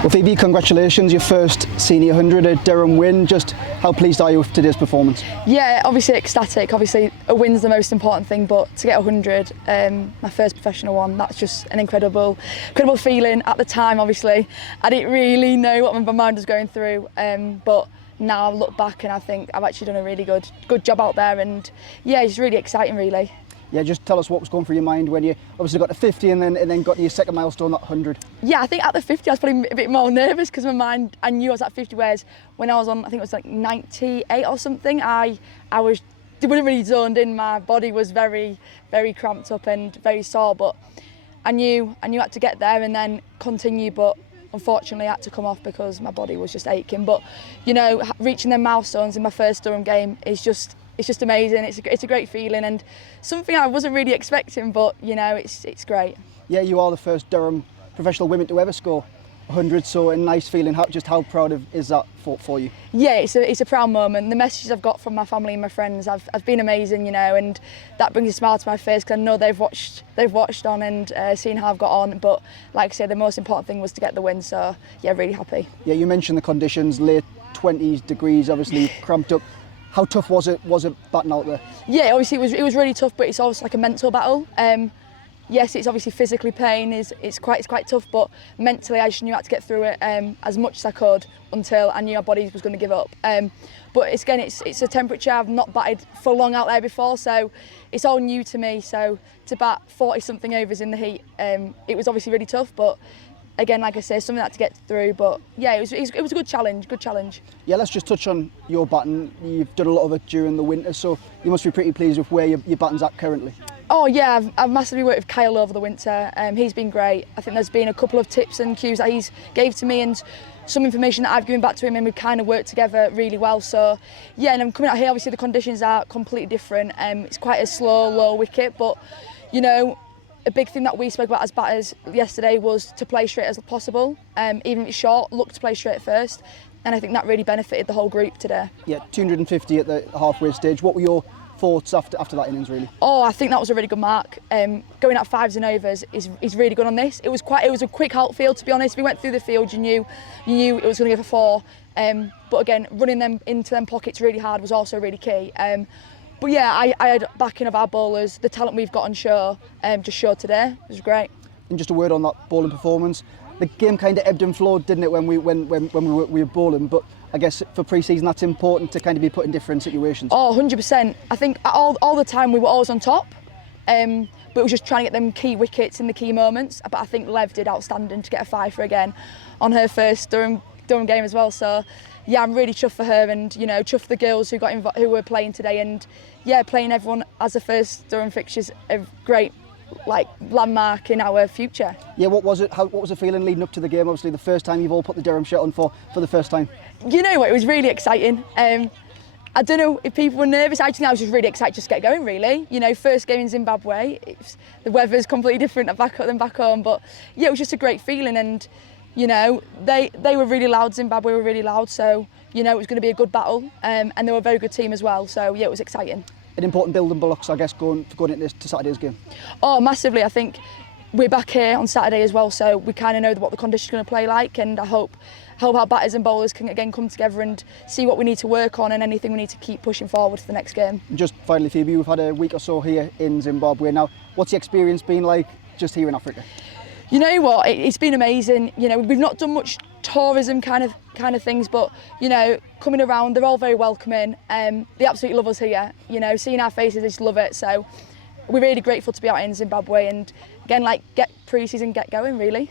Well, Phoebe, congratulations, your first senior 100, a Durham win. Just how pleased are you with today's performance? Yeah, obviously ecstatic. Obviously a win's the most important thing, but to get 100, my first professional one, that's just an incredible feeling. At the time, obviously, I didn't really know what my mind was going through, but now I look back and I think I've actually done a really good job out there, and yeah, it's really exciting, really. Yeah, just tell us what was going through your mind when you obviously got to 50 and then got to your second milestone, that 100. Yeah, I think at the 50 I was probably a bit more nervous because my mind, I knew I was at 50, whereas when I was on, I think it was like 98 or something, I wasn't really zoned in. My body was very, very cramped up and very sore, but I knew I had to get there and then continue, but unfortunately I had to come off because my body was just aching. But you know, reaching them milestones in my first Durham game is just, it's just amazing. It's a great feeling and something I wasn't really expecting, but you know, it's great. Yeah, you are the first Durham professional women to ever score 100, so a nice feeling. How proud is that for you? Yeah, it's a proud moment. The messages I've got from my family and my friends have been amazing, you know, and that brings a smile to my face because I know they've watched on and seen how I've got on. But like I said, the most important thing was to get the win. So yeah, really happy. Yeah, you mentioned the conditions, late 20s degrees, obviously cramped up. How tough was it batting out there? Yeah, obviously it was really tough, but it's always like a mental battle. Yes, it's obviously physically pain, it's quite tough, but mentally I just knew I had to get through it as much as I could until I knew my body was going to give up. But it's a temperature I've not batted for long out there before, so it's all new to me. So to bat 40-something overs in the heat, it was obviously really tough, but again, like I say, something I had to get through. But yeah, it was a good challenge. Yeah, let's just touch on your batting. You've done a lot of it during the winter, so you must be pretty pleased with where your batting's at currently. Oh yeah, I've massively worked with Kyle over the winter. He's been great. I think there's been a couple of tips and cues that he's gave to me and some information that I've given back to him, and we've kind of worked together really well. So yeah, and I'm coming out here, obviously the conditions are completely different. It's quite a slow, low wicket, but you know, a big thing that we spoke about as batters yesterday was to play straight as possible. Even if it's short, look to play straight first. And I think that really benefited the whole group today. Yeah, 250 at the halfway stage. What were your thoughts after that innings, really? Oh, I think that was a really good mark. Going at fives and overs is really good on this. It was a quick outfield, to be honest. We went through the field, you knew it was going to go for four. But again, running them into them pockets really hard was also really key. But yeah, I had backing of our bowlers. The talent we've got on show just showed today. It was great. And just a word on that bowling performance. The game kind of ebbed and flowed, didn't it, when we were bowling? But I guess for pre-season that's important to kind of be put in different situations. Oh, 100%. I think all the time we were always on top. But it was just trying to get them key wickets in the key moments. But I think Lev did outstanding to get a fifer again on her first Durham game as well. So yeah, I'm really chuffed for her, and you know, chuffed for the girls who were playing today, and yeah, playing everyone as the first Durham fixtures, a great landmark in our future. Yeah, what was it? What was the feeling leading up to the game? Obviously, the first time you've all put the Durham shirt on for the first time. You know what? It was really exciting. I don't know if people were nervous. I think I was just really excited just to get going, really. You know, first game in Zimbabwe, the weather's completely different than back home, but yeah, it was just a great feeling. And you know, they were really loud. Zimbabwe were really loud, so you know it was going to be a good battle, and they were a very good team as well. So yeah, it was exciting. An important building blocks, I guess, going into Saturday's game. Oh, massively. I think we're back here on Saturday as well, so we kind of know what the conditions are going to play like, and I hope our batters and bowlers can again come together and see what we need to work on and anything we need to keep pushing forward for the next game. Just finally, Phoebe, we've had a week or so here in Zimbabwe now. What's the experience been like just here in Africa? You know what, it's been amazing. You know, we've not done much tourism kind of things, but you know, coming around, they're all very welcoming. They absolutely love us here. You know, seeing our faces, they just love it. So we're really grateful to be out in Zimbabwe, and again, like, get pre-season, get going, really.